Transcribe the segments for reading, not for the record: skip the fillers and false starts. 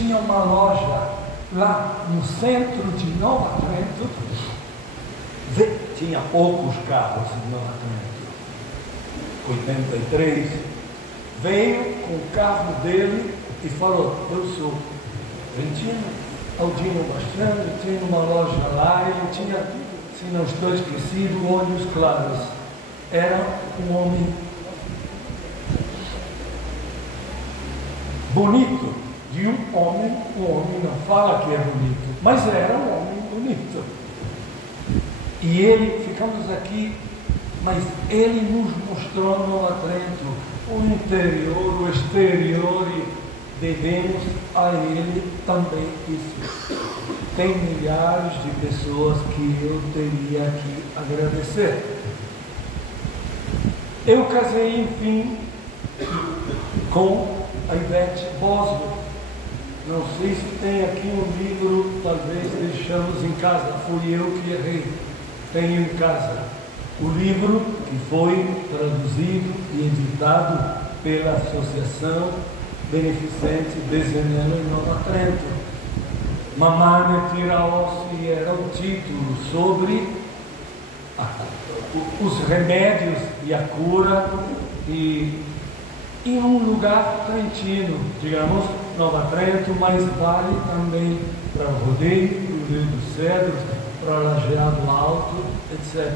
tinha uma loja lá no centro de Nova Trento. Tinha poucos carros em Nova Trento. 83. Veio com o carro dele e falou: eu sou Trentino, Aldino Bastiani, tinha uma loja lá. Ele tinha, se não estou esquecido, olhos claros. Era um homem bonito, de um homem. O homem não fala que é bonito, mas era um homem bonito. E ele, ficamos aqui, mas ele nos mostrou Nova Trento, o interior, o exterior, e devemos a ele também isso. Tem milhares de pessoas que eu teria que agradecer. Eu casei, enfim, com a Ivete Bosio. Não sei se tem aqui um livro, talvez deixamos em casa, fui eu que errei. Tenho em casa o livro que foi traduzido e editado pela Associação Beneficente Desenhando em Nova Trento. Mamãe me tira osso, e era o título sobre os remédios e a cura e em um lugar trentino, digamos, Nova Trento, mas vale também para o Rodeio, para o Rio dos Cedros, para Lajeado Alto, etc.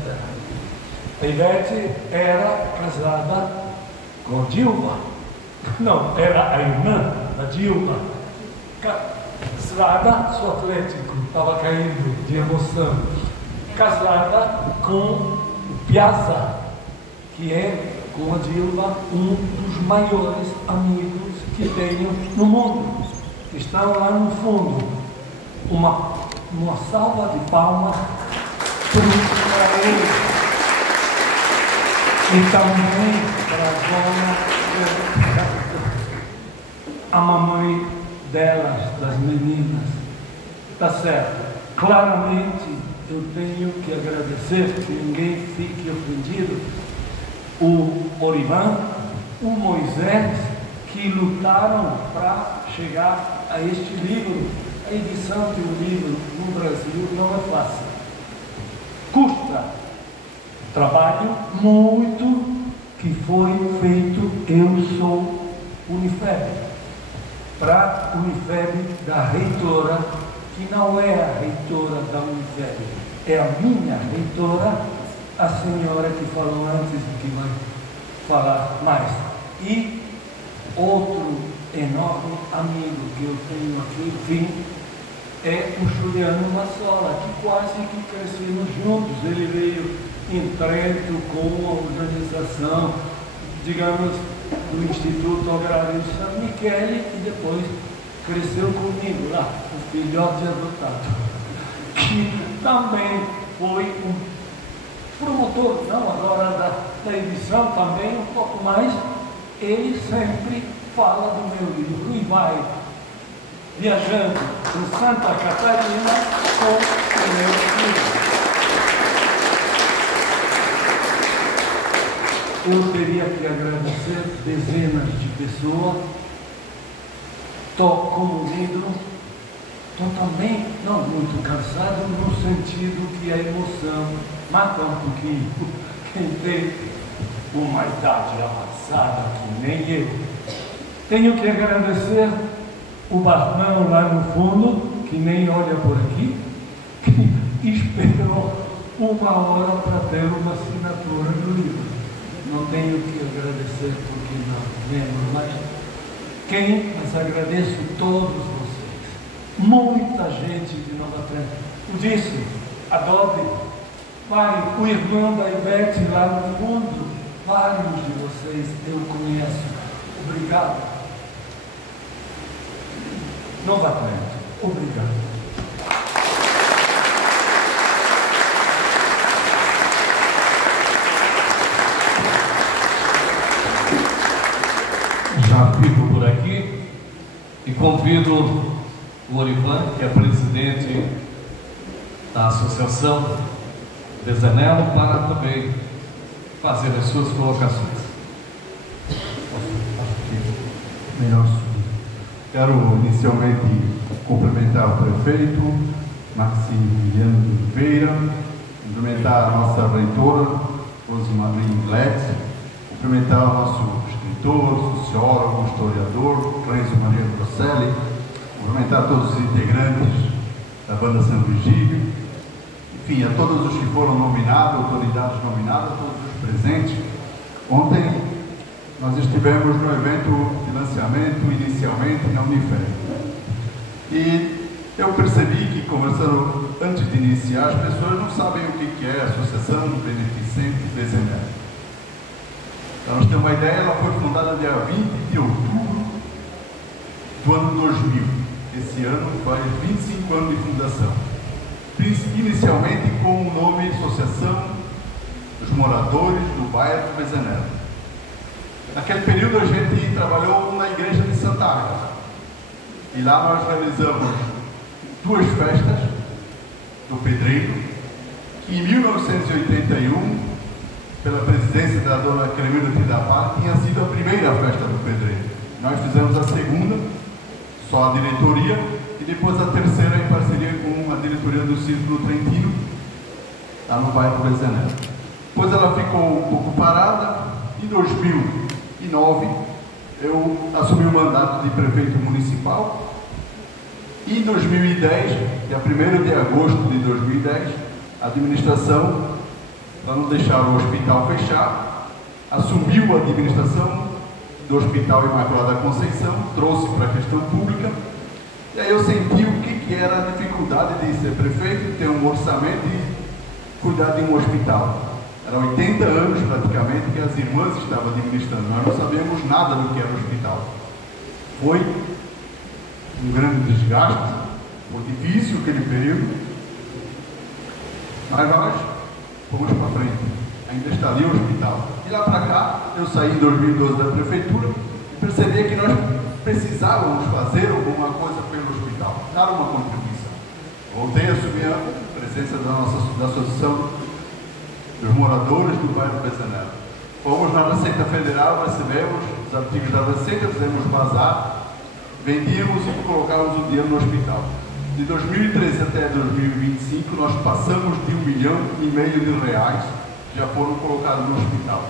A Ivete era casada com Dilma. Não, era a irmã da Dilma. Casada, sou atlético, estava caindo de emoção. Casada com o Piazza, que é, com a Dilma, um dos maiores amigos que tenho no mundo. Estão lá no fundo. Uma salva de palmas para ele. E também para a dona, a mamãe delas, das meninas. Tá certo. Claramente eu tenho que agradecer, que ninguém fique ofendido, o Orivan, o Moisés, que lutaram para chegar a este livro. A edição de um livro no Brasil não é fácil. Custa trabalho muito que foi feito. Eu sou Unifeb, para Unifeb da reitora, que não é a reitora da Unifeb, é a minha reitora, a senhora que falou antes e que vai falar mais. E outro enorme amigo que eu tenho aqui, enfim, é o Juliano Massola, que quase que crescemos juntos. Ele veio em Trento com a organização, digamos, do Instituto Agrário de São Michele, e depois cresceu comigo lá, o filhote adotado, que também foi um promotor, não agora da edição, também um pouco mais. Ele sempre fala do meu livro e vai viajando em Santa Catarina com o meu livro. Eu teria que agradecer dezenas de pessoas. Estou comovido, estou também, não muito cansado, no sentido que a emoção mata um pouquinho. Quem tem uma idade avançada, que nem eu. Tenho que agradecer o Barnão lá no fundo, que nem olha por aqui, que esperou 1 hora para ter uma assinatura do livro. Não tenho que agradecer porque não lembro mais quem, mas agradeço todos vocês. Muita gente de Nova Trento. Eu disse, Adobe, vai, o irmão da Ivete lá no fundo, vários de vocês eu conheço. Obrigado. Nova Trento, obrigado. Já fico por aqui e convido o Orivan, que é presidente da Associação Desenelo, para também fazer as suas colocações. Melhor subir. Quero inicialmente cumprimentar o prefeito, Maximiliano de Oliveira, cumprimentar a nossa reitora, Rosemarie Letts, cumprimentar o nosso escritor, sociólogo, historiador, Renzo Maria Grosselli, cumprimentar todos os integrantes da Banda São Virgílio, enfim, a todos os que foram nominados, autoridades nominadas, a todos os presentes. Ontem nós estivemos no evento de lançamento, inicialmente, na Unifem. E eu percebi que, conversando antes de iniciar, as pessoas não sabem o que é a Associação Beneficente Bezenel. Para nós termos uma ideia, ela foi fundada dia 20 de outubro do ano 2000. Esse ano faz 25 anos de fundação. Inicialmente com o nome Associação dos Moradores do Bairro Bezenel. Naquele período a gente trabalhou na igreja de Santa Ágata. E lá nós realizamos 2 festas do Pedreiro, que em 1981, pela presidência da dona Cremilda Tidapari, tinha sido a primeira festa do Pedreiro. Nós fizemos a segunda, só a diretoria, e depois a terceira em parceria com a diretoria do Círculo Trentino, lá no bairro Bezenel. Depois ela ficou um pouco parada. Em 2009, eu assumi o mandato de prefeito municipal. E em 2010, dia 1º de agosto de 2010, a administração, para não deixar o hospital fechar, assumiu a administração do Hospital Imaculada Conceição, trouxe para a questão pública. E aí eu senti o que era a dificuldade de ser prefeito, ter um orçamento e cuidar de um hospital. Eram 80 anos praticamente que as irmãs estavam administrando, nós não sabíamos nada do que era o hospital. Foi um grande desgaste, foi difícil aquele período, mas nós fomos para frente. Ainda está ali o hospital. E lá para cá, eu saí em 2012 da prefeitura e percebi que nós precisávamos fazer alguma coisa pelo hospital, dar uma contribuição. Voltei a assumir a presença da Associação dos Moradores do Bairro Bezenel. Fomos na Receita Federal, recebemos os artigos da Receita, fizemos bazar, vendíamos e colocávamos o dinheiro no hospital. De 2013 até 2025, nós passamos de R$1,5 milhão que já foram colocados no hospital.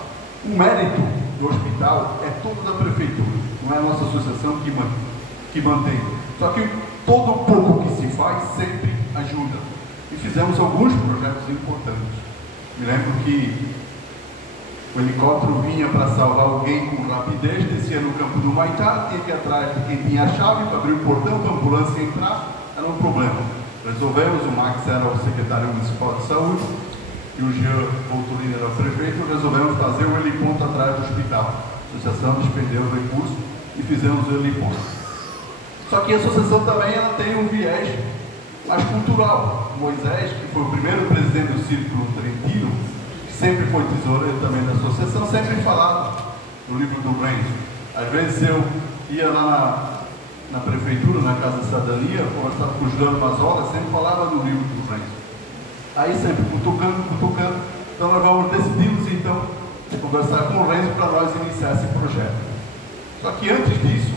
O mérito do hospital é todo da prefeitura, não é a nossa associação que mantém. Só que todo o pouco que se faz sempre ajuda. E fizemos alguns projetos importantes. Me lembro que o helicóptero vinha para salvar alguém com rapidez, descia no campo do Maitá, tinha que ir atrás de quem tinha a chave para abrir o portão, para a ambulância entrar, era um problema. Resolvemos, o Max era o secretário municipal de saúde, e o Jean Voltolino era o prefeito, resolvemos fazer o heliponto atrás do hospital. A associação despendeu o recurso e fizemos o heliponto. Só que a associação também ela tem um viés mais cultural. Moisés, que foi o primeiro presidente do Círculo Trentino, que sempre foi tesoureiro também da associação, sempre falava no livro do Renzo. Às vezes eu ia lá na prefeitura, na Casa de Cidadania, conversava com o Juliano Mazola, sempre falava do livro do Renzo. Aí sempre cutucando. Então nós decidimos então conversar com o Renzo para nós iniciar esse projeto. Só que antes disso,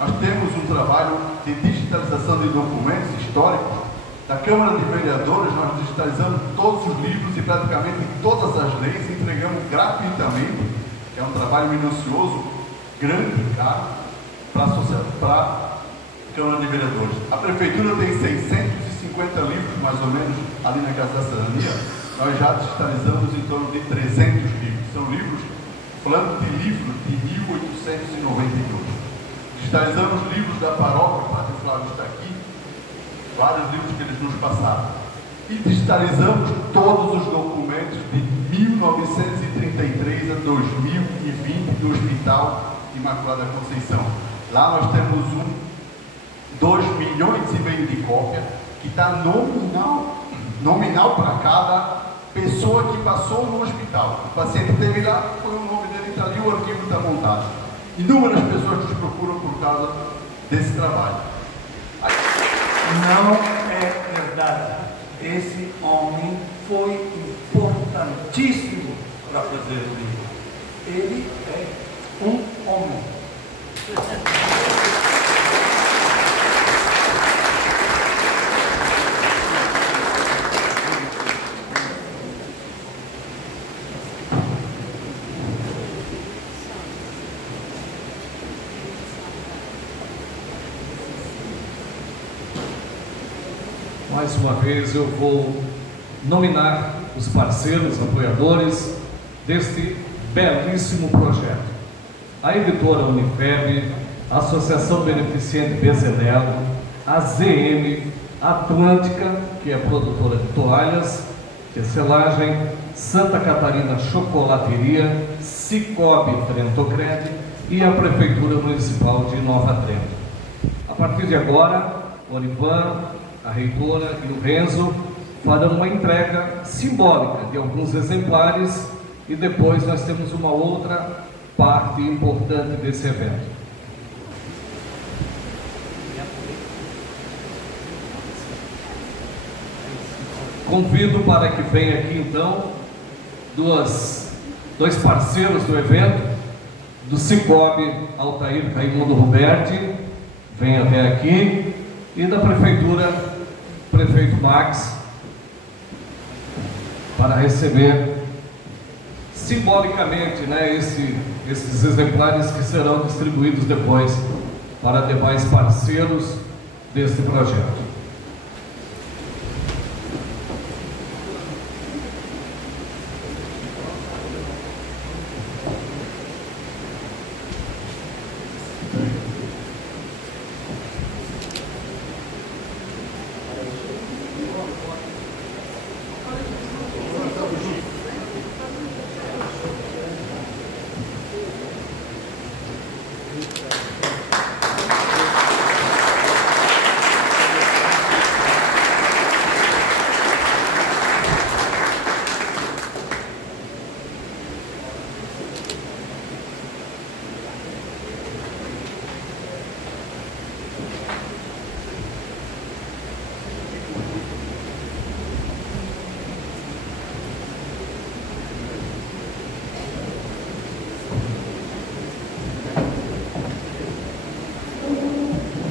nós temos um trabalho de digitalização de documentos históricos. Da Câmara de Vereadores, nós digitalizamos todos os livros e praticamente todas as leis entregamos gratuitamente. É um trabalho minucioso, grande e caro para a Câmara de Vereadores. A Prefeitura tem 650 livros, mais ou menos, ali na Casa da Cidadania. Nós já digitalizamos em torno de 300 livros. São livros, falando de livros de 1892. Digitalizamos livros da paróquia, o Padre Flávio está aqui, vários livros que eles nos passaram. E digitalizamos todos os documentos de 1933 a 2020 do Hospital Imaculada Conceição. Lá nós temos 2,5 milhões de cópia, que está nominal para cada pessoa que passou no hospital. O paciente teve lá, foi o nome dele, está ali, o arquivo está montado. Inúmeras pessoas nos procuram por causa desse trabalho. Não é verdade. Esse homem foi importantíssimo para fazer o livro. Ele é um homem. mais uma vez eu vou nominar os parceiros, apoiadores deste belíssimo projeto. A editora Unifeb, a Associação Beneficente Bezerelo, a ZM, a Atlântica, que é produtora de toalhas, tecelagem, Santa Catarina Chocolateria, Cicobi Trentocred e a Prefeitura Municipal de Nova Trento. A partir de agora, o Oripan, a reitora e o Renzo farão uma entrega simbólica de alguns exemplares e depois nós temos uma outra parte importante desse evento. Convido para que venha aqui então dois parceiros do evento, do Cicobi, Altair Raimundo Roberti, vem até aqui, e da Prefeitura, Prefeito Max, para receber simbolicamente, né, esses exemplares que serão distribuídos depois para demais parceiros deste projeto.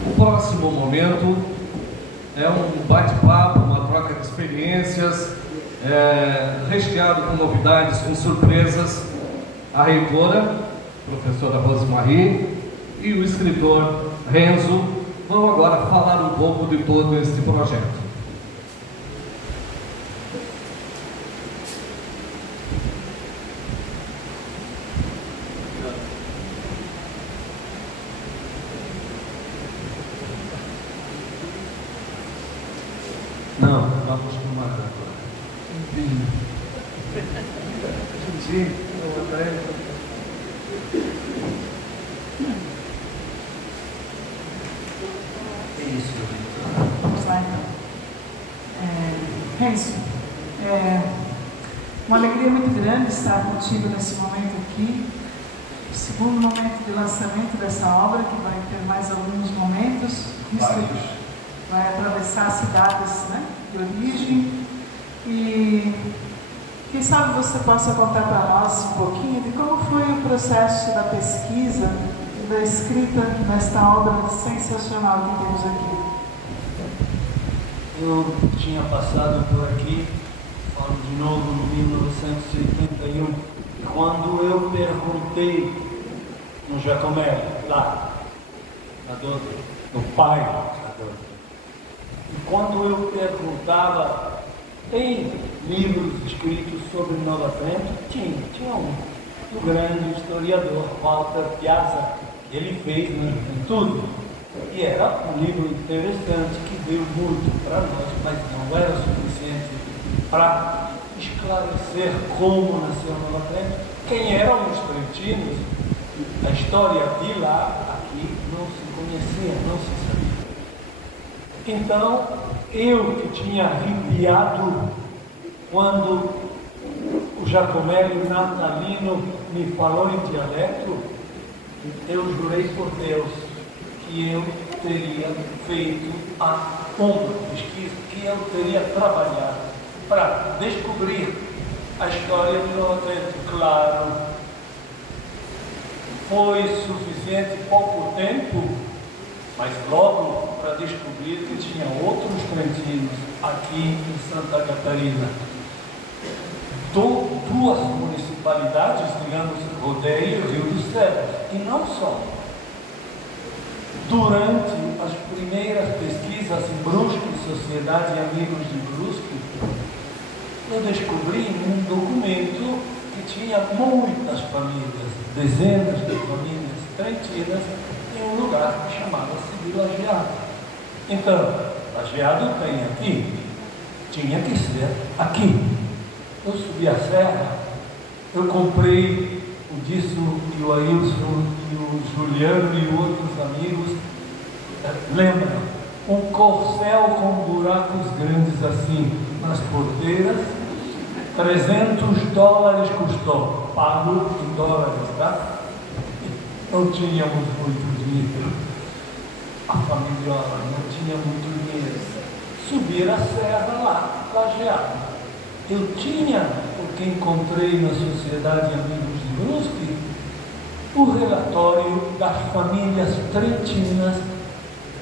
O próximo momento é um bate-papo, uma troca de experiências, recheado com novidades, com surpresas. A reitora, professora Rosemarie, e o escritor Renzo vão agora falar um pouco de todo este projeto. Não, vamos tomar agora. Vinho. Sim, eu até. Isso. Vamos lá então. Renzo, uma alegria muito grande estar contigo nesse momento aqui. O segundo momento de lançamento dessa obra, que vai ter mais alguns momentos. Vai atravessar cidades, né, de origem, e quem sabe você possa contar para nós um pouquinho de como foi o processo da pesquisa e da escrita desta obra sensacional que temos aqui. Eu tinha passado por aqui, falo de novo, em 1981, quando eu perguntei no Jacomel, lá, no pai da Dona. E quando eu perguntava, tem livros escritos sobre Nova Trento? Tinha um. O grande historiador Walter Piazza, ele fez tudo. E era um livro interessante que veio muito para nós, mas não era suficiente para esclarecer como nasceu Nova Trento, quem eram os trentinos. A história de lá, aqui, não se conhecia, não se sabia. Então, eu que tinha arrepiado quando o Jacomélio Natalino me falou em dialeto, eu jurei por Deus que eu teria feito uma pesquisa, que eu teria trabalhado para descobrir a história de Nova Trento. Claro, foi suficiente pouco tempo, mas logo para descobrir que tinha outros trentinos aqui em Santa Catarina. Duas municipalidades, digamos, Rodeio e Rio dos Cedros, e não só. Durante as primeiras pesquisas em Brusque, Sociedade de Amigos de Brusque, eu descobri um documento que tinha muitas famílias, dezenas de famílias trentinas, em um lugar que chamava-se Lajeado. Então, Lajeado tem aqui, tinha que ser aqui. Eu subi a serra, eu comprei o Disso e o Ailson e o Juliano e outros amigos, lembra? Um corcel com buracos grandes assim nas porteiras, $300 custou, pago em dólares, tá? Não tínhamos muito dinheiro, a família não tinha muito dinheiro. Subir a serra lá, Lajeado. Eu tinha, porque encontrei na Sociedade de Amigos de Brusque, o relatório das famílias trentinas.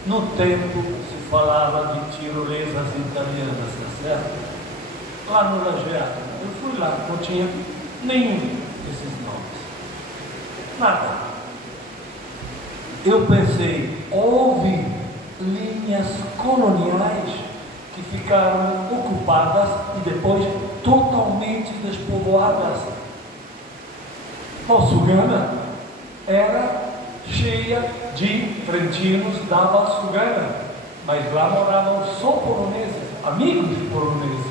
No tempo se falava de tirolesas italianas, tá certo? Lá no Lajeado. Eu fui lá, não tinha nenhum desses nomes. Nada. Eu pensei, houve linhas coloniais que ficaram ocupadas e depois totalmente despovoadas. Valsugana era cheia de trentinos da Valsugana, mas lá moravam só poloneses, amigos de poloneses,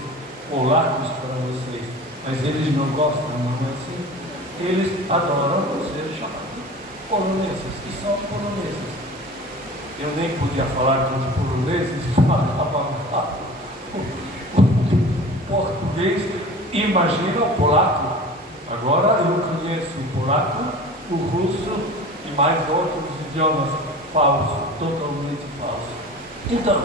polacos para vocês, mas eles não gostam, não é assim? Eles adoram ser chamados poloneses, e são poloneses. Eu nem podia falar com os poloneses, falavam o português, imagina o polaco. Agora eu conheço o polaco, o russo e mais outros idiomas falsos, totalmente falsos. Então,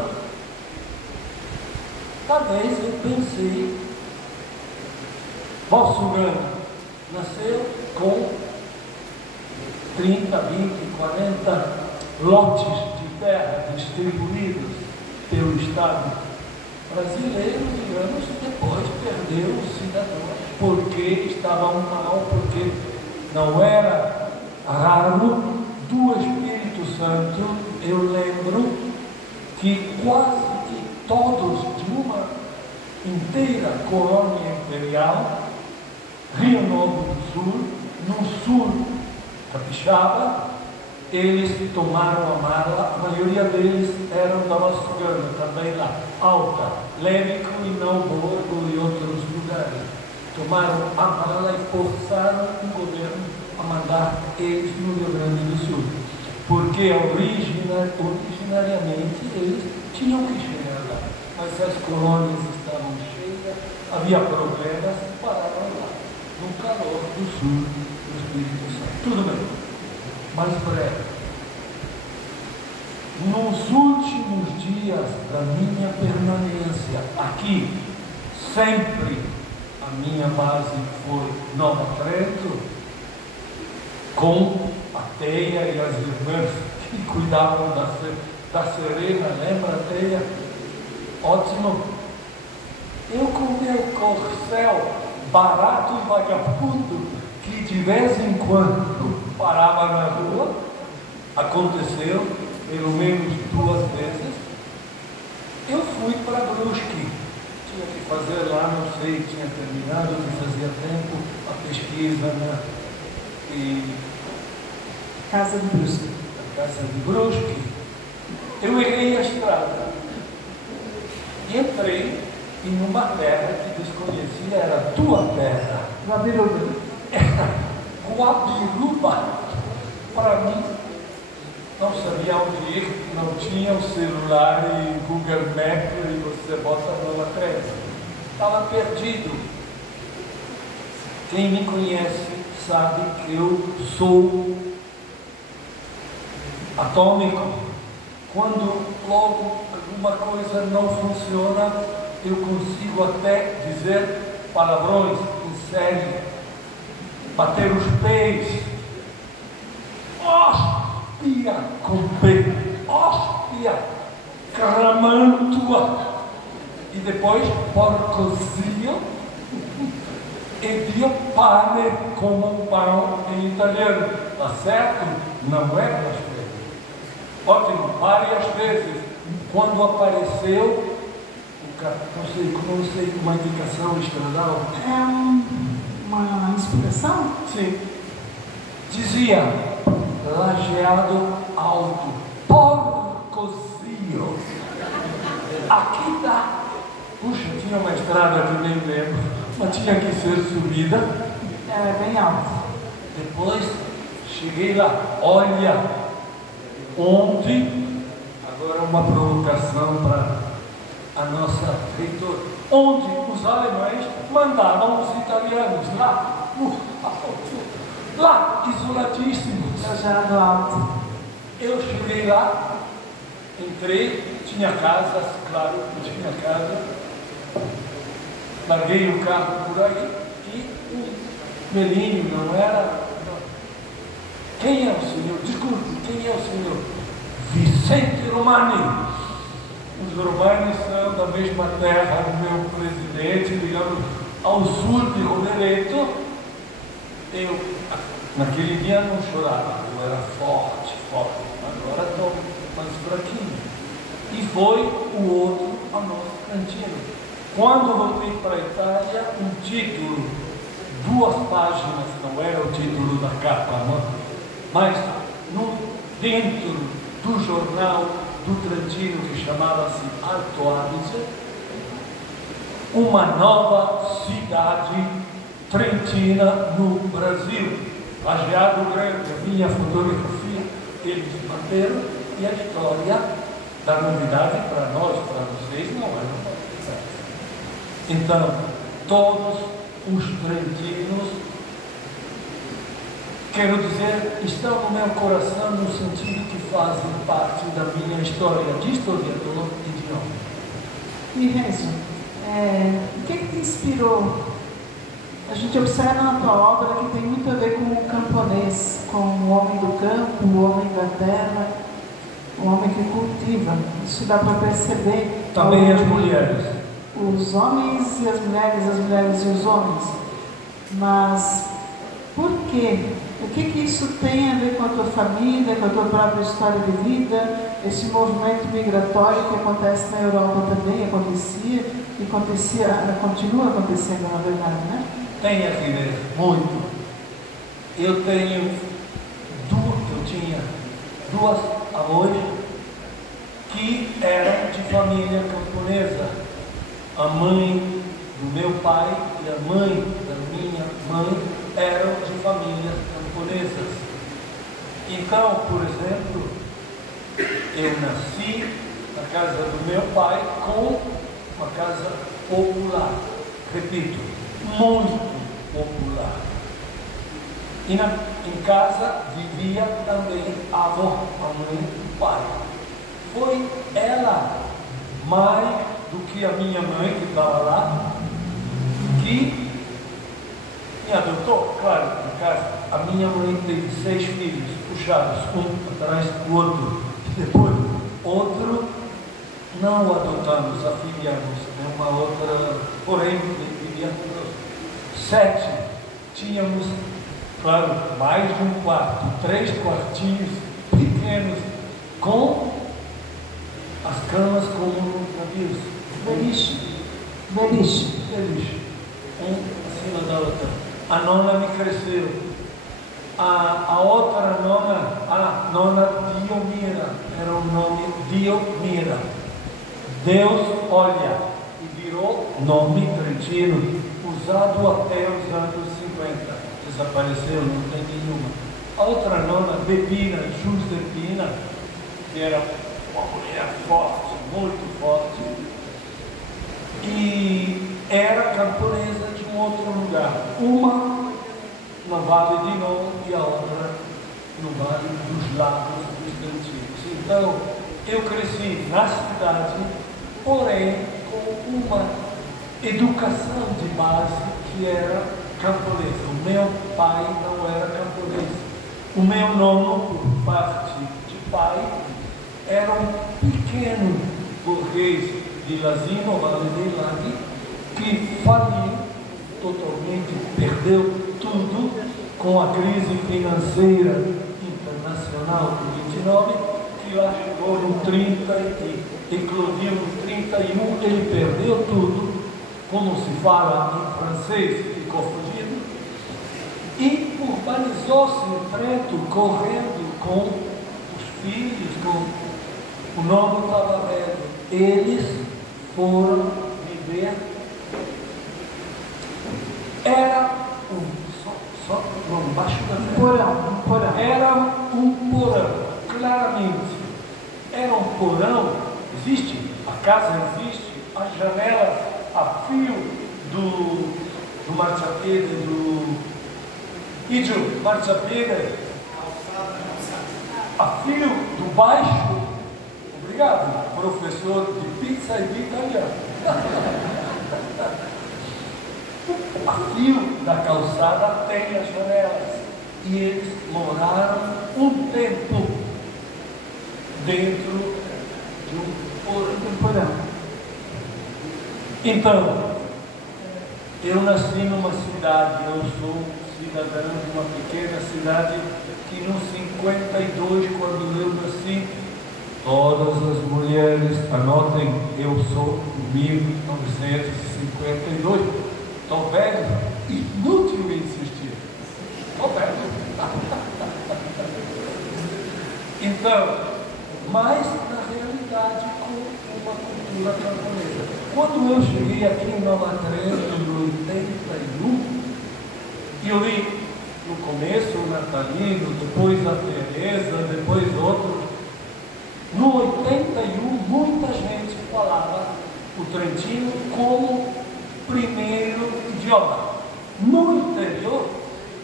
talvez eu pensei, Valsugana nasceu com 30, 20, 40 lotes de terra distribuídos pelo Estado brasileiro, e anos depois perdeu os cidadãos, porque estavam mal, porque não era raro do Espírito Santo. Eu lembro que quase que todos de uma inteira colônia imperial, Rio Novo do Sul, no sul capixaba, eles tomaram a mala, a maioria deles eram da Valsugana, também lá, Alta, Lérico e Nauborgo e outros lugares. Tomaram a mala e forçaram o governo a mandar eles no Rio Grande do Sul, porque originariamente eles tinham que chegar lá, mas as colônias estavam cheias, havia problemas, pararam lá, no calor do sul do Espírito Santo. Tudo bem. Mais breve. Nos últimos dias da minha permanência aqui, sempre a minha base foi Nova Trento, com a Teia e as irmãs que cuidavam da Serena, lembra a Teia? Ótimo. Eu com meu corcel barato e vagabundo, que de vez em quando parava na rua, aconteceu pelo menos 2 vezes. Eu fui para Brusque, tinha que fazer lá, não sei, tinha terminado, não fazia tempo, a pesquisa Casa de Brusque. A Casa de Brusque. Eu errei a estrada. Entrei em uma terra que desconhecia, era a tua terra. Guabiruba. Guabiruba, para mim, não sabia onde ir, não tinha o celular e Google Maps e você bota Nova Trento. Estava perdido. Quem me conhece sabe que eu sou atômico. Quando logo alguma coisa não funciona, eu consigo até dizer palavrões em série. Bater os pés, hóstia com P, hóstia, cramantua, e depois porcozinho e dio pane como um pão em italiano, tá certo? Não é blasfêmia. Ótimo, várias vezes, quando apareceu não sei, uma indicação estradal. É uma inspiração? Sim. Dizia, Lajeado Alto, Porcozinho. Aqui dá. Puxa, tinha uma estrada que nem lembro, mas tinha que ser subida. É bem alto. Depois cheguei lá, olha, onde, agora uma provocação para a nossa reitora, onde os alemães mandaram os italianos lá, lá, isoladíssimos. Lajeado Alto. Eu cheguei lá, entrei, tinha casas, claro, tinha casa, larguei o carro por aí e o velhinho não era. Quem é o senhor? Desculpe, quem é o senhor? Vicente Romani. Os Romani são da mesma terra do meu presidente, digamos, ao sul de Rovereto. Eu, naquele dia, não chorava, eu era forte, agora estou mais fraquinho. E foi o outro a nosso cantinho. Quando voltei para a Itália, um título, 2 páginas, não era o título da capa, não, mas dentro do jornal do Trentino, que chamava-se Alto Adige, uma nova cidade trentina no Brasil. Lajeado Grande, a minha fotografia, eles bateram, e a história da novidade para nós, para vocês, não é novidade. Então, todos os trentinos, quero dizer, estão no meu coração no sentido que fazem parte da minha história de historiador e de homem. E Renzo, o que te inspirou? A gente observa na tua obra que tem muito a ver com o camponês, com o homem do campo, o homem da terra, o homem que cultiva. Isso dá para perceber. Também as mulheres. Os homens e as mulheres e os homens. Mas por quê? O que isso tem a ver com a tua família, com a tua própria história de vida, esse movimento migratório que acontece na Europa também, acontecia, e continua acontecendo, na verdade, né? Tem a ver muito. Eu tinha 2 avós que eram de família camponesa. A mãe do meu pai e a mãe da minha mãe eram de famílias camponesas. Então, por exemplo, eu nasci na casa do meu pai com uma casa popular, repito, muito popular. E em casa vivia também a avó, a mãe do pai. Foi ela mais do que a minha mãe, que estava lá, que me adotou, claro, em casa. A minha mãe teve 6 filhos, puxados, um atrás do outro. E depois, outro, não o adotamos, afiliamos, uma outra, porém, vivia conosco. 7, tínhamos, claro, mais de um quarto, 3 quartinhos pequenos, com as camas como navios. Beliche. Um acima da outra. A nona me cresceu. A outra nona, a nona Diomira, era o nome Diomira. Deus olha, e virou nome trentino, usado até os anos 50. Desapareceu, não tem nenhuma. A outra nona, Bebina, Jusdepina, que era uma mulher forte, muito forte, e era camponesa de um outro lugar. Uma no Vale de Non e a outra no Vale dos Lagos dos Trentinos. Então, eu cresci na cidade, porém com uma educação de base que era camponesa. O meu pai não era camponês. O meu nono, por parte de pai, era um pequeno burguês de Lazino, Vale dei Laghi, que faliu totalmente, perdeu tudo com a crise financeira internacional de 29, que lá chegou no 30 e eclodiu no 31, ele perdeu tudo, como se fala em francês, ficou fugido, e urbanizou-se em Trento, correndo com os filhos, com o nome estava velho. Eles foram viver. Era só embaixo da terra. Um porão. Era um porão, claramente. Era um porão, existe, a casa existe, as janelas a fio do marchapiede, do Idio marchapiede, a fio do baixo. Obrigado, professor de pizza e de italiano. A fio da calçada tem as janelas. E eles moraram um tempo dentro de um porão. Então, eu nasci numa cidade, eu sou cidadão de uma pequena cidade que no 52, quando eu nasci, todas as mulheres, anotem, eu sou 1952, estou velho, inútil insistir, estou velho. Então, mas na realidade com uma cultura camponesa. Quando eu cheguei aqui em Nova Trento, no 81, eu li no começo o Natalino, depois a Teresa, depois outro. No 81, muita gente falava o trentino como primeiro idioma. No interior,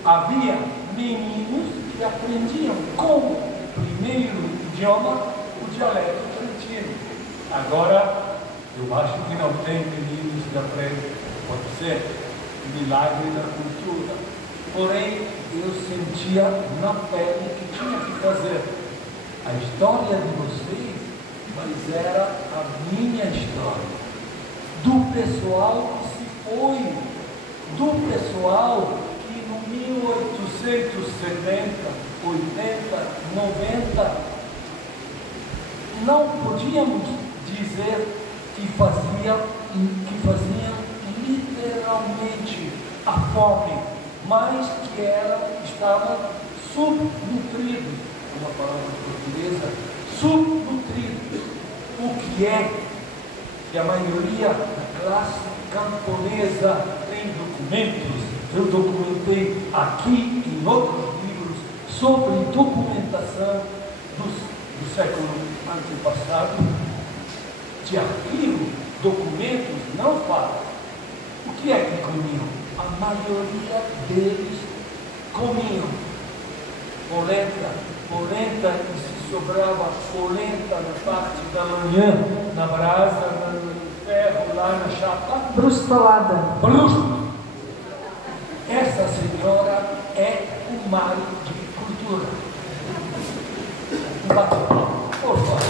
havia meninos que aprendiam como primeiro idioma o dialeto trentino. Agora, eu acho que não tem meninos que aprendem, pode ser milagre da cultura. Porém, eu sentia na pele que tinha que fazer. A história de vocês, mas era a minha história. Do pessoal que se foi, do pessoal que no 1870, 80, 90, não podíamos dizer que faziam literalmente a fome, mas que estavam subnutridos, uma palavra portuguesa, subnutridos. O que é que a maioria da classe camponesa tem documentos? Eu documentei aqui em outros livros sobre documentação do século antepassado, de arquivo, documentos não falam. O que é que comiam? A maioria deles comiam polenta, e se sobrava polenta na parte da manhã, na brasa, no ferro, lá na chapa. Brustolada. Brusto. Essa senhora é o mar de cultura. Um bate-papo, por favor.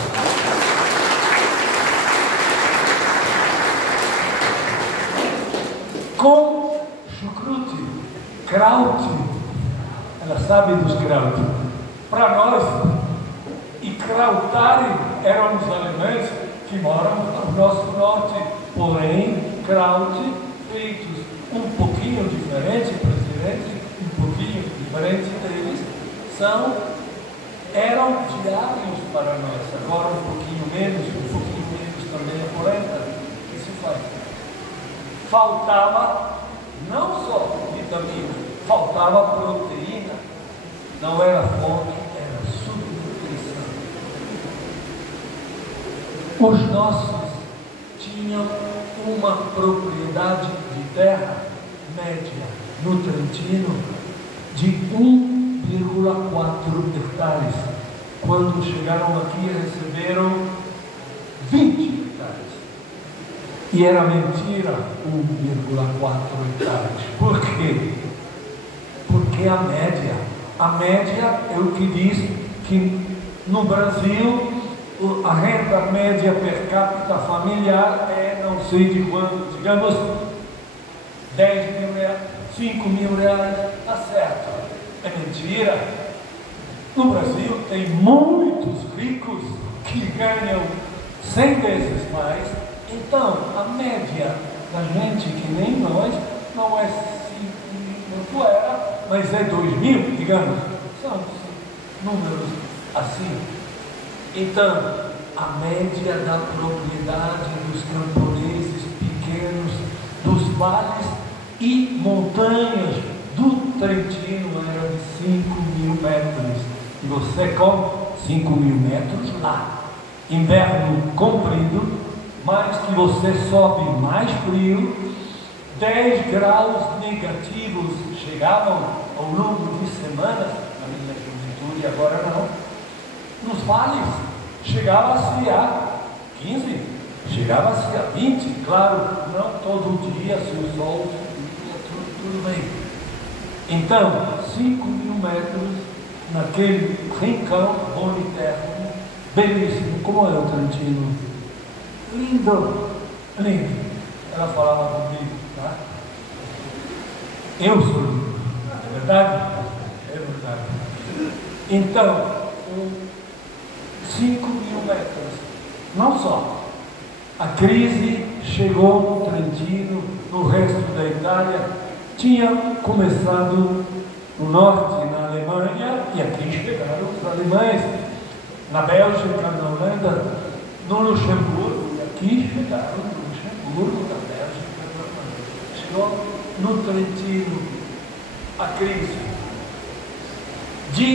Com chucrute, kraut, ela sabe dos kraut. Para nós, e krautari eram os alemães que moram ao nosso norte, porém, kraut feitos um pouquinho diferente, presidente, um pouquinho diferente deles, eram diários para nós. Agora um pouquinho menos também a polenta, que se faz. Faltava não só vitamina, faltava proteína, não era fome, era subnutrição. Os nossos tinham uma propriedade de terra média no Trentino de 1,4 hectares. Quando chegaram aqui, receberam 20 hectares. E era mentira 1,4 hectares. Por quê? Porque a média é o que diz que no Brasil a renda média per capita familiar é não sei de quanto, digamos 10 mil reais, 5 mil reais, tá certo. É mentira. No Brasil tem muitos ricos que ganham 100 vezes mais. Então, a média da gente que nem nós não é 5 mil quanto era, mas é 2 mil, digamos. São números assim. Então, a média da propriedade dos camponeses pequenos, dos vales e montanhas do Trentino era de 5 mil metros. E você com 5 mil metros lá, inverno comprido, mas que você sobe mais frio, 10 graus negativos chegavam ao longo de semanas, na minha juventude, agora não. Nos vales chegava a esfriar 15, chegava a esfriar 20, claro, não todo dia, se o sol subia, tudo bem. Então, 5 mil metros naquele rincão boniterno, belíssimo, como é o Trentino? Lindo, lindo. Ela falava comigo, tá? Eu sou lindo, é verdade? É verdade. Então, 5 mil metros, não só. A crise chegou no Trentino, no resto da Itália, tinha começado no norte, na Alemanha, e aqui chegaram os alemães, na Bélgica, na Holanda, no Luxemburgo, e aqui chegaram no Luxemburgo, na Bélgica, na Holanda. Chegou no Trentino a crise. De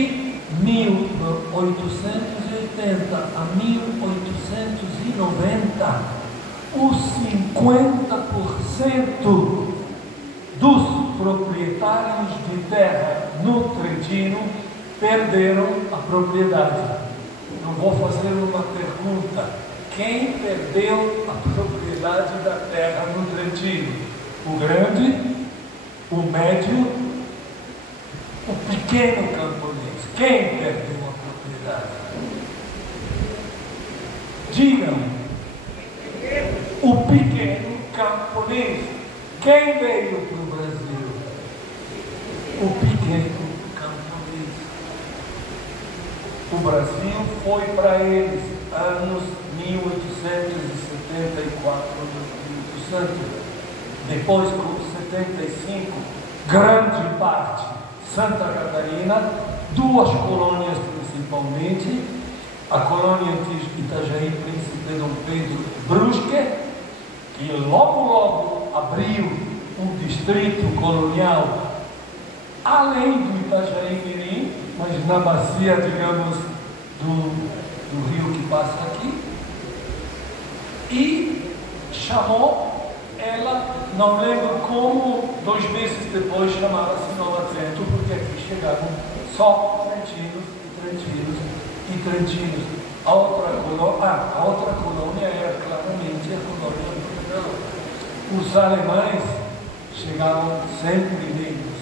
1880 a 1890, os 50% dos proprietários de terra no Trentino perderam a propriedade. Eu vou fazer uma pergunta: quem perdeu a propriedade da terra no Trentino? O grande, o médio, o pequeno camponês? Quem perdeu a propriedade? Digam. O pequeno camponês. Quem veio para o Brasil? O pequeno camponês. O Brasil foi para eles anos 1874 no Espírito Santo. Depois, com 75, grande parte Santa Catarina, 2 colônias principalmente, a colônia de Itajaí, Príncipe Dom Pedro Brusque, que logo abriu um distrito colonial além do Itajaí Mirim, mas na bacia, digamos, do rio que passa aqui, e chamou ela, não lembro como, 2 meses depois chamava-se Nova Trento, porque aqui chegavam só trentinos e trentinos e trentinos. A outra colônia era claramente a colônia Blumenau. Os alemães chegavam sempre negros.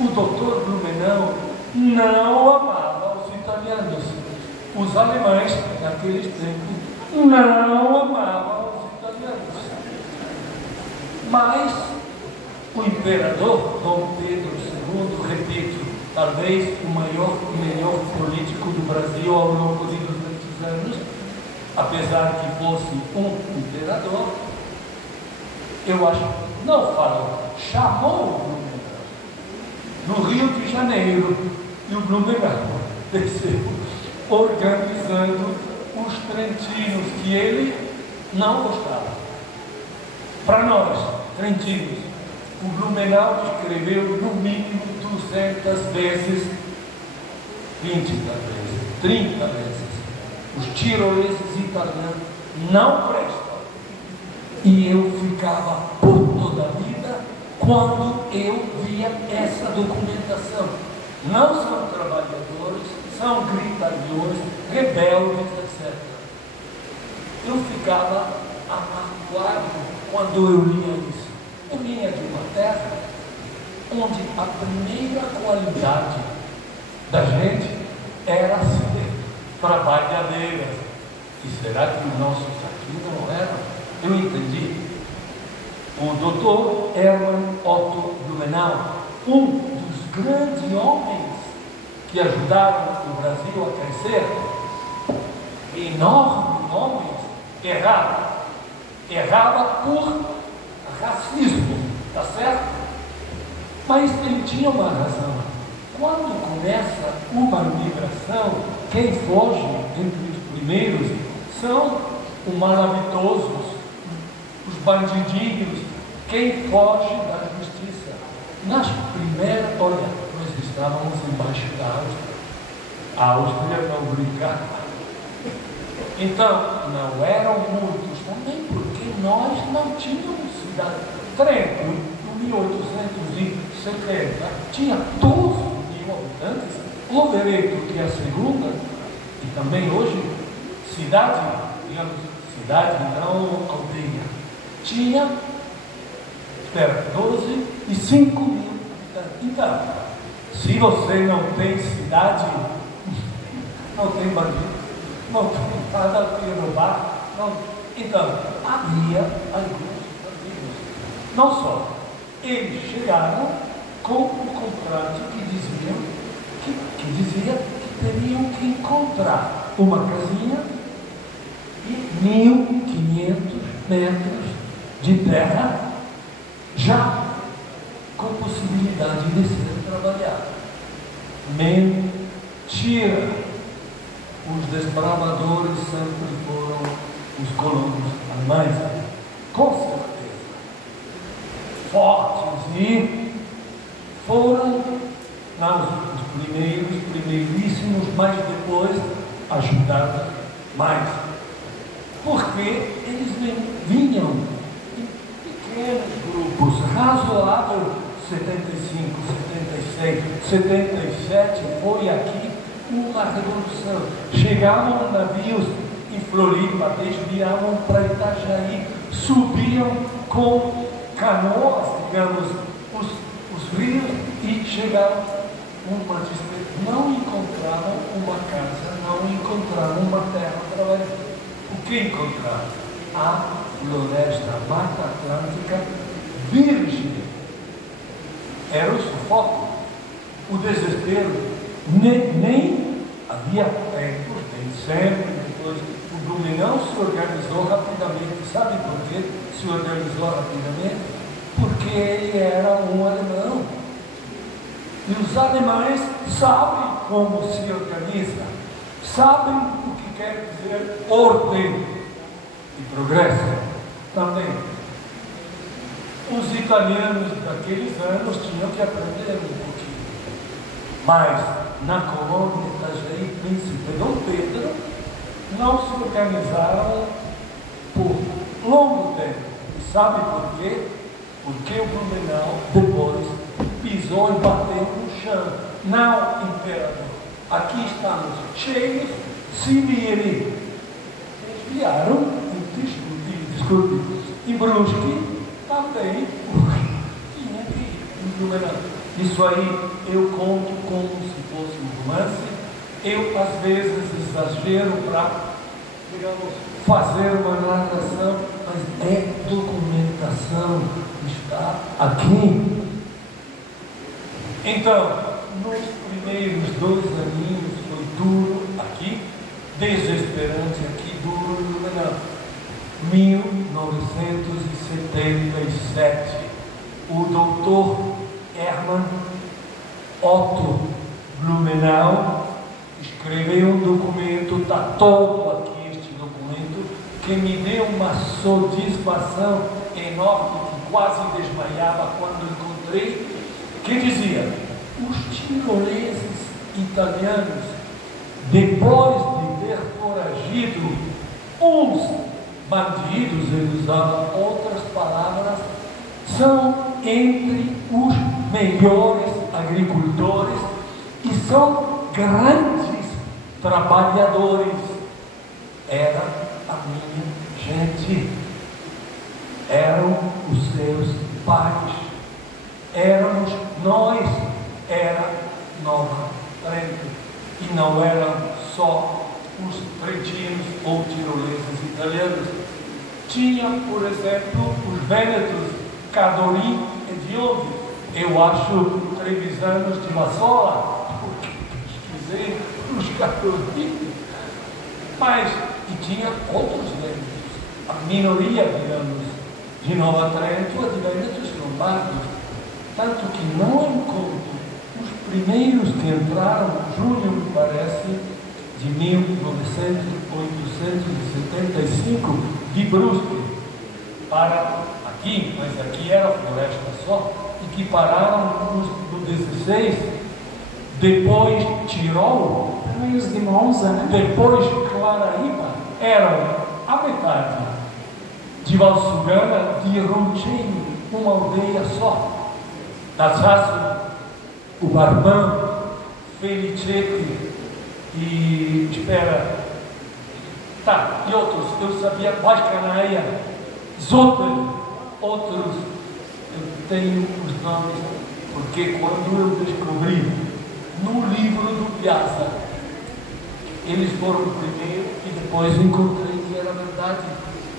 O doutor Blumenau não amava os italianos. Os alemães, naqueles tempos, não amavam os italianos. Mas o imperador Dom Pedro II, repito, talvez o maior e melhor político do Brasil ao longo de 200 anos, apesar que fosse um imperador, eu acho, não falou, chamou o Blumenau no Rio de Janeiro, e o Blumenau desceu organizando os trentinos que ele não gostava. Para nós, trentinos, o Blumenau escreveu no mínimo 200 vezes, 20 vezes, 30 vezes. Os tiroleses italianos não prestam. E eu ficava puto da vida quando eu via essa documentação. Não são trabalhadores, são gritadores, rebeldes, etc. Eu ficava amargoado quando eu lia isso. Eu vinha de uma terra onde a primeira qualidade da gente era ser trabalhadeiras. E será que os nossos aqui não eram? Eu entendi. O doutor Hermann Otto Blumenau, um dos grandes homens que ajudaram o Brasil a crescer, enormes nomes erravam. Errava por racismo, tá certo? Mas ele tinha uma razão. Quando começa uma migração, quem foge entre os primeiros são os malavitosos, os bandidinhos, quem foge da justiça. Nas primeiras, olha, nós estávamos embaixo da Áustria, não brincava. Então, não eram muitos também, porque nós não tínhamos cidade. Trento, em 1870, tinha 12 mil habitantes, Overeto, que é a segunda, e também hoje, cidade, digamos, cidade não aldeia, tinha 12 e 5 mil habitantes. Então, se você não tem cidade, não tem bandido, não tem nada a roubar, não. Então, havia alguns bandidos. Não só. Eles chegaram com um comprante que dizia que teriam que encontrar uma casinha e 1.500 metros de terra, já com possibilidade de ser trabalhado. Mentira! Os desbravadores sempre foram os colonos alemães, com certeza, fortes, e foram os primeiríssimos, mas depois ajudaram mais, porque eles vinham em pequenos grupos, razoável. 75, 76, 77 foi aqui uma revolução. Chegavam navios em Floripa, desviavam para Itajaí, subiam com canoas, digamos, os rios, e chegaram não encontraram uma casa, não encontraram uma terra trabalhada. O que encontraram? A floresta, Mata Atlântica virgem. Era o sufoco, o desespero. Nem havia tempos, nem sempre. Depois o Blumenau se organizou rapidamente. Sabe por que se organizou rapidamente? Porque ele era um alemão. E os alemães sabem como se organiza, sabem o que quer dizer ordem e progresso também. Os italianos daqueles anos tinham que aprender um pouquinho. Mas na colônia Itajaí, Príncipe Dom Pedro, não se organizaram por longo tempo. E sabe por quê? Porque o Blumenau depois pisou e bateu no chão. Não, imperador, aqui estamos cheios, se virem. Eles vieram em Brusque, também tinha que ir em Blumenau. Isso aí eu conto como se fosse um romance. Eu às vezes exagero para, digamos, fazer uma narração, mas é documentação, está aqui. Então, nos primeiros 2 aninhos foi duro aqui, desesperante aqui, duro no Blumenau. 1977, o doutor Hermann Otto Blumenau escreveu um documento, está todo aqui este documento, que me deu uma satisfação enorme, que quase desmaiava quando encontrei, que dizia: os tiroleses italianos, depois de ter foragido uns bandidos, ele usava outras palavras, são entre os melhores agricultores e são grandes trabalhadores. Era a minha gente, eram os seus pais, éramos nós, era Nova Trento, e não eram só os trentinos ou tiroleses italianos. Tinha, por exemplo, os Vênetos, Cadorim e de onde? Eu acho trevisanos de Massola, porque dizer, os católicos. Mas, e tinha outros membros, a minoria, digamos, de Nova Trento, advém dos lombardos. Tanto que não encontro os primeiros que entraram, julho, me parece, de 1875, de Brusque, para aqui, mas aqui era floresta só, e que pararam no 16, depois Tirol, também os de Monza, né? depois Claraíba, eram a metade de Valsugana, de Roncheio, uma aldeia só. Tassasso, o Barban, Felicetti e e outros, eu sabia, Bascanaia, Zotter, outros, eu tenho os nomes, porque quando eu descobri no livro do Piazza, eles foram o primeiro e depois encontrei que era verdade,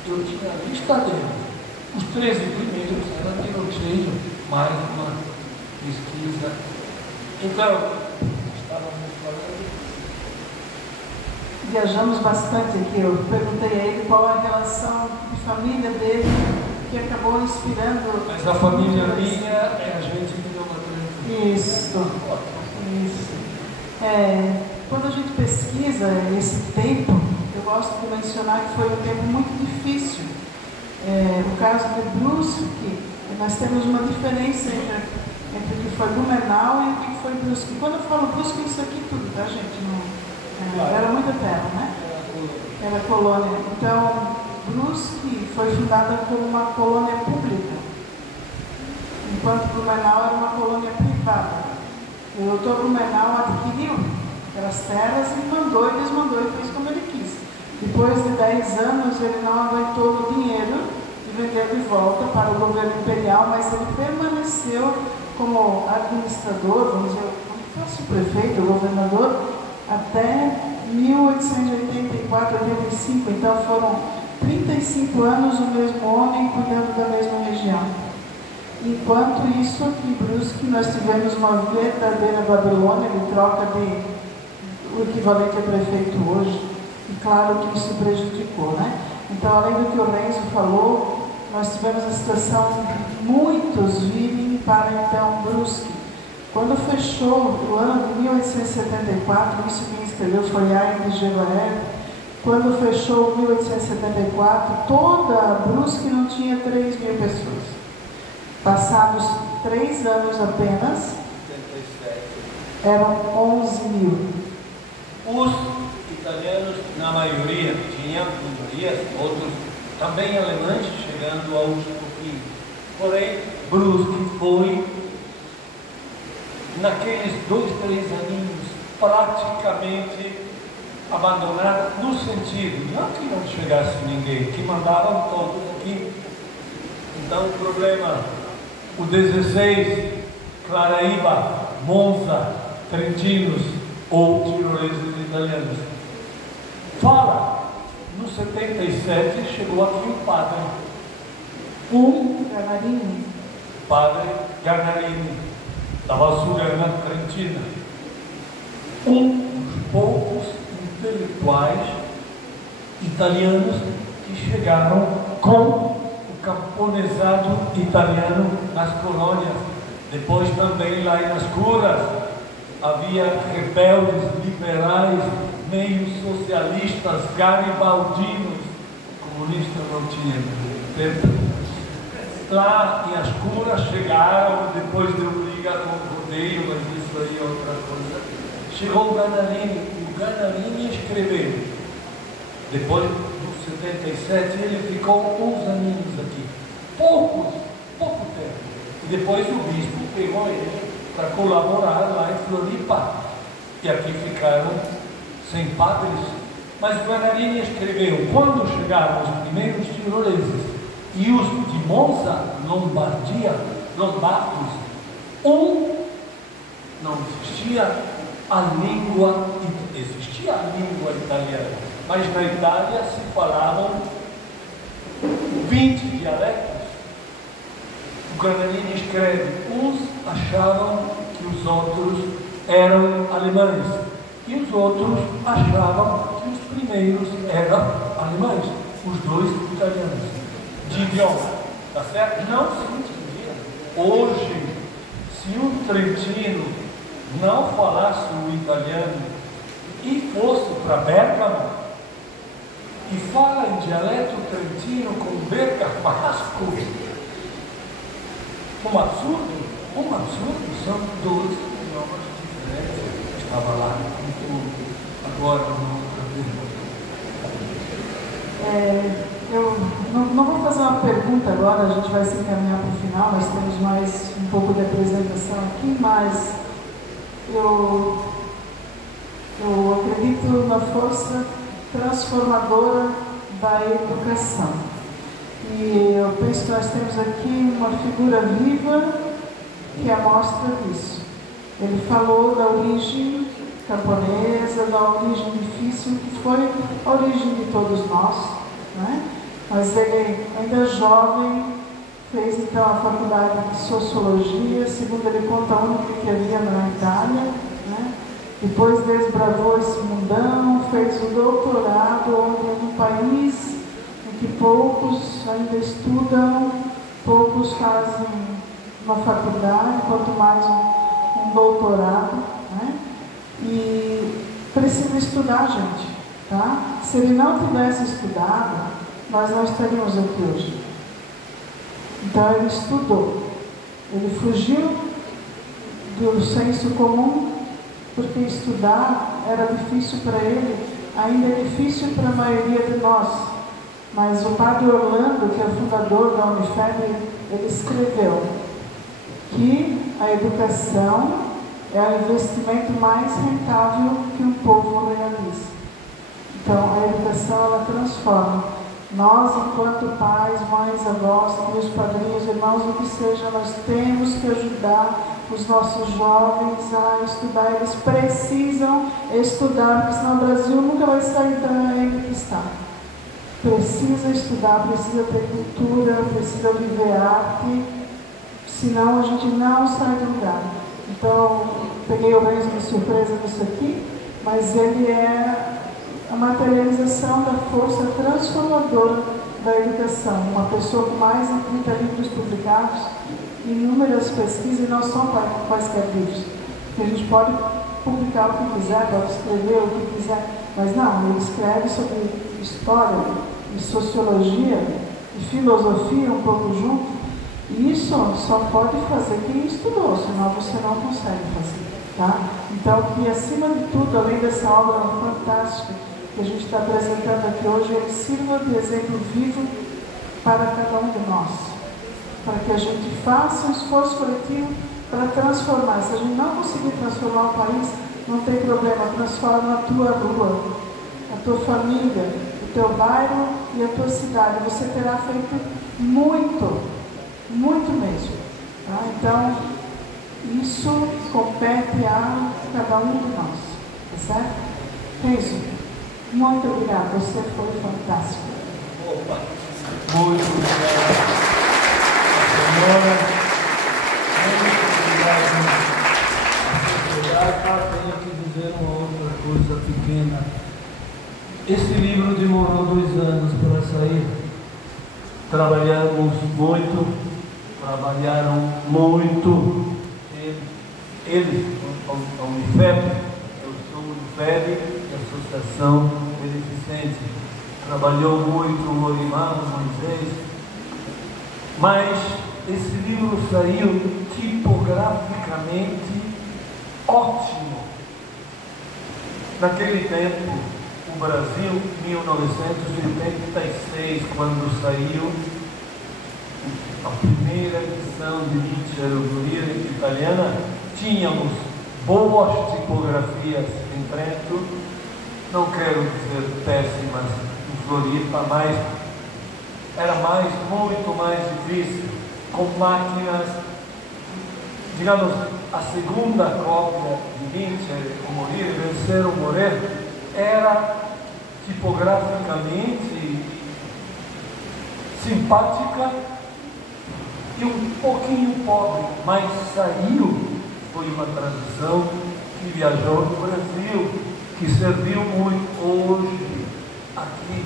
eu tinha a lista deles. Os 13 primeiros eram de Rocheio, mais uma pesquisa. Então, estávamos falando. Viajamos bastante aqui. Eu perguntei a ele qual a relação de família dele que acabou inspirando. Mas a família minha é a gente de Nova Trento. Isso. Quando a gente pesquisa esse tempo, eu gosto de mencionar que foi um tempo muito difícil. O caso de Brusque, nós temos uma diferença entre o que foi Blumenau e o que foi Brusque. Quando eu falo Brusque, isso aqui tudo, tá, gente? Era muita terra, né? Era colônia. Então, Brusque foi fundada como uma colônia pública, enquanto Blumenau era uma colônia privada. O doutor Blumenau adquiriu aquelas terras e desmandou e fez como ele quis. Depois de 10 anos, ele não aguentou o dinheiro e vendeu de volta para o governo imperial, mas ele permaneceu como administrador, vamos dizer, como fosse o prefeito, o governador, até 1884, 85. Então foram 35 anos o mesmo homem cuidando da mesma região. Enquanto isso, aqui em Brusque, nós tivemos uma verdadeira Babilônia, de troca de o equivalente a prefeito hoje. E claro que isso prejudicou, né? Então, além do que o Renzo falou, nós tivemos a situação de muitos virem para então Brusque. Quando fechou o ano de 1874, isso quem escreveu foi Aires de Gevaert. Quando fechou 1874, toda Brusque não tinha 3 mil pessoas. Passados 3 anos apenas, eram 11 mil. Os italianos, na maioria, tinham minorias, outros também alemães, chegando aos pouquinhos. Porém, Brusque foi, naqueles 2, 3 aninhos, praticamente abandonada, no sentido, não que não chegasse ninguém, que mandavam todos aqui. Então, o problema, o 16, Claraíba, Monza, Trentinos ou tiroleses italianos. Fala, no 77 chegou aqui um padre, Garnarini. padre Garnarini, da Valsugana Trentina, dos poucos intelectuais italianos que chegaram com o camponesado italiano nas colônias. Depois também lá nas curas havia rebeldes liberais, meio socialistas, garibaldinos, comunistas não tinham. Lá em Ascura chegaram, depois deu briga com o rodeio, mas isso aí é outra coisa. Chegou o Garnarini escreveu. Depois dos 77 ele ficou uns aninhos aqui. Pouco tempo. E depois o bispo pegou ele para colaborar lá em Floripa. E aqui ficaram sem padres. Mas o Garnarini escreveu, quando chegaram os primeiros tiroleses e os de Monza, Lombardia, lombardos, não existia a língua italiana, mas na Itália se falavam 20 dialetos. O Garnarini escreve, uns achavam que os outros eram alemães, e os outros achavam que os primeiros eram alemães, os dois italianos, de idioma, tá certo? Não se entendia. Hoje, se um trentino não falasse o italiano e fosse para Bergamo e fala em dialeto trentino com bergamasco, um absurdo, são dois idiomas diferentes. Estava lá, agora não. Eu não vou fazer uma pergunta agora, a gente vai se encaminhar para o final, nós temos mais um pouco de apresentação aqui, mas eu acredito na força transformadora da educação. E eu penso que nós temos aqui uma figura viva que é a mostra disso. Ele falou da origem camponesa, da origem difícil, que foi a origem de todos nós, né? Mas ele, ainda jovem, fez então a faculdade de Sociologia, segundo ele conta, a única que havia na Itália, né? Depois desbravou esse mundão, fez o doutorado, onde é um país em que poucos ainda estudam, poucos fazem uma faculdade, quanto mais um doutorado, né? E precisa estudar, gente, tá? Se ele não tivesse estudado, nós não estaríamos aqui hoje. Então ele estudou, ele fugiu do senso comum, porque estudar era difícil para ele, ainda é difícil para a maioria de nós. Mas o padre Orlando, que é o fundador da Unifeb, ele escreveu que a educação é o investimento mais rentável que um povo realiza. Então, a educação, ela transforma. Nós, enquanto pais, mães, avós, tios, padrinhos, irmãos, o que seja, nós temos que ajudar os nossos jovens a estudar. Eles precisam estudar, porque senão o Brasil nunca vai sair da que está. Precisa estudar, precisa ter cultura, precisa viver arte, senão a gente não sai do lugar. Então, peguei o Renzo de surpresa nisso aqui, mas ele é a materialização da força transformadora da educação. Uma pessoa com mais de 30 livros publicados, inúmeras pesquisas, e não são quaisquer livros. A gente pode publicar o que quiser, pode escrever o que quiser, mas não, ele escreve sobre história e sociologia e filosofia um pouco junto, e isso só pode fazer quem estudou, senão você não consegue fazer, tá? Então, que acima de tudo, além dessa obra fantástica que a gente está apresentando aqui hoje, ele sirva de exemplo vivo para cada um de nós, para que a gente faça um esforço coletivo para transformar. Se a gente não conseguir transformar o país, não tem problema, transforma a tua rua, a tua família, o teu bairro e a tua cidade. Você terá feito muito, muito mesmo, tá? Então, isso compete a cada um de nós, tá certo? É isso. Muito obrigada, você foi fantástico. Opa, muito obrigado, senhora. Muito obrigado. Tenho que dizer uma outra coisa pequena. Esse livro demorou 2 anos para sair. Trabalhamos muito, trabalharam muito. Eles, a Unifeb, eu sou Unifeb, Associação Beneficente, trabalhou muito o Olimar, o Moisés, mas esse livro saiu tipograficamente ótimo. Naquele tempo, o Brasil, 1986, quando saiu a primeira edição de Nietzsche, Alegoria Italiana, tínhamos boas tipografias em Trento, não quero dizer péssimas em Floripa, mas era muito mais difícil, com máquinas. Digamos, a segunda cópia de Nietzsche, O Morir e Vencer o Morrer, era tipograficamente simpática e um pouquinho pobre, mas saiu. Foi uma tradução que viajou no Brasil. que serviu muito hoje. Aqui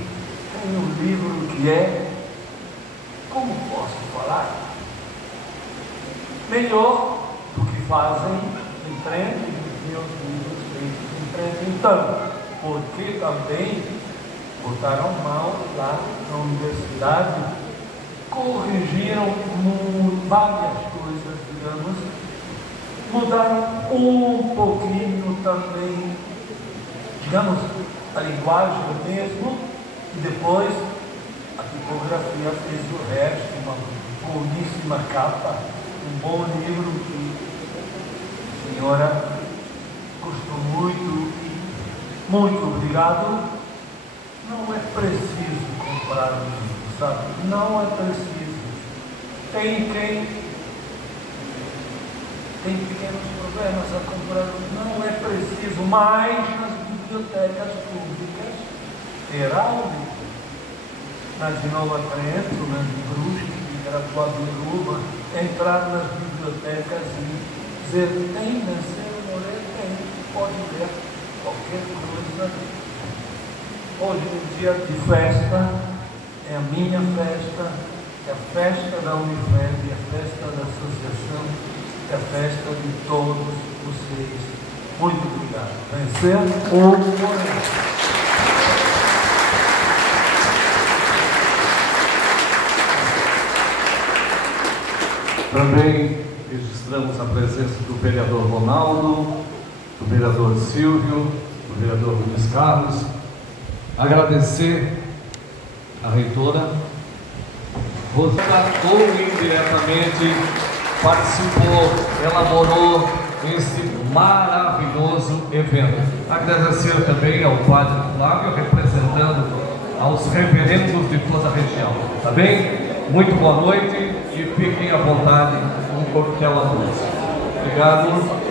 tem um livro que é, como posso falar, melhor do que fazem em frente dos meus livros feitos em frente. Então, porque também botaram mal lá na universidade, corrigiram várias coisas, digamos, mudaram um pouquinho também, digamos, a linguagem mesmo, e depois a tipografia fez o resto, uma boníssima capa, um bom livro que a senhora gostou muito. Muito obrigado. Não é preciso comprar um livro, sabe? Não é preciso. Tem quem tem pequenos problemas a comprar. Não é preciso, mas nas bibliotecas públicas terá o livro. Na de Nova Trento, na de Brusque, de Graduabiruba, entrar nas bibliotecas e dizer: tem Menceiro Moreira? Tem, pode ler qualquer coisa. Hoje é dia de festa, é a minha festa, é a festa da Unifeb, é a festa da associação, é a festa de todos vocês. Muito obrigado. Vencer ou morrer. Também registramos a presença do vereador Ronaldo, do vereador Silvio, do vereador Luiz Carlos. Agradecer a reitora, Rosa, ou indiretamente participou, elaborou esse maravilhoso evento. Agradecer também ao padre Flávio, representando aos reverendos de toda a região. Tá bem? Muito boa noite e fiquem à vontade, um coquetel a todos. Obrigado.